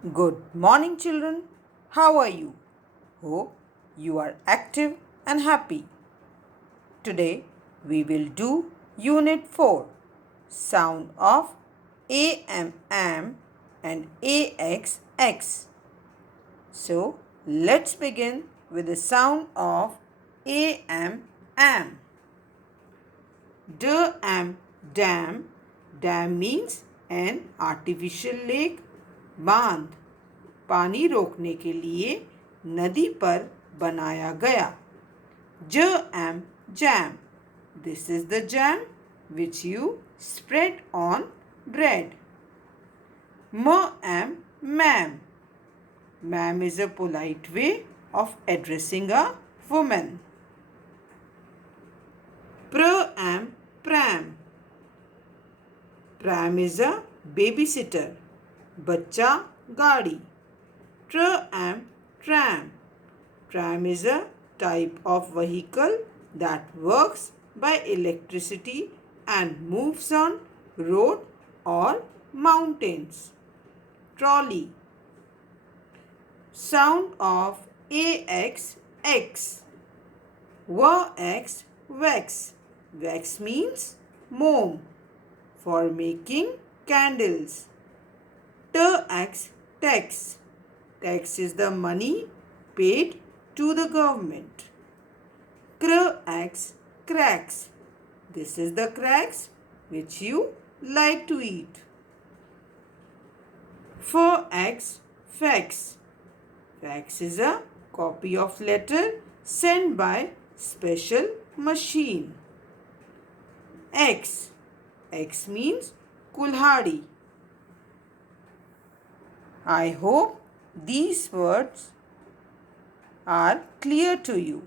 Good morning, children. How are you? Hope you are active and happy. Today we will do Unit 4 Sound of AM and AXX. So let's begin with the sound of AM. Dam. Dam means an artificial lake. बांध पानी रोकने के लिए नदी पर बनाया गया. Jam. This is the jam which you spread on bread. Ma'am. Ma'am is a polite way of addressing a woman. Pram. Pram is a babysitter. बच्चा गाड़ी. Tram. Tram is a type of vehicle that works by electricity and moves on road or mountains. Trolley. Sound of AXX. Wax. Wax means moam for making candles. Tax. Tax is the money paid to the government. Cracks. This is the cracks which you like to eat. Fax. Fax is a copy of letter sent by special machine. X means kulhadi. I hope these words are clear to you.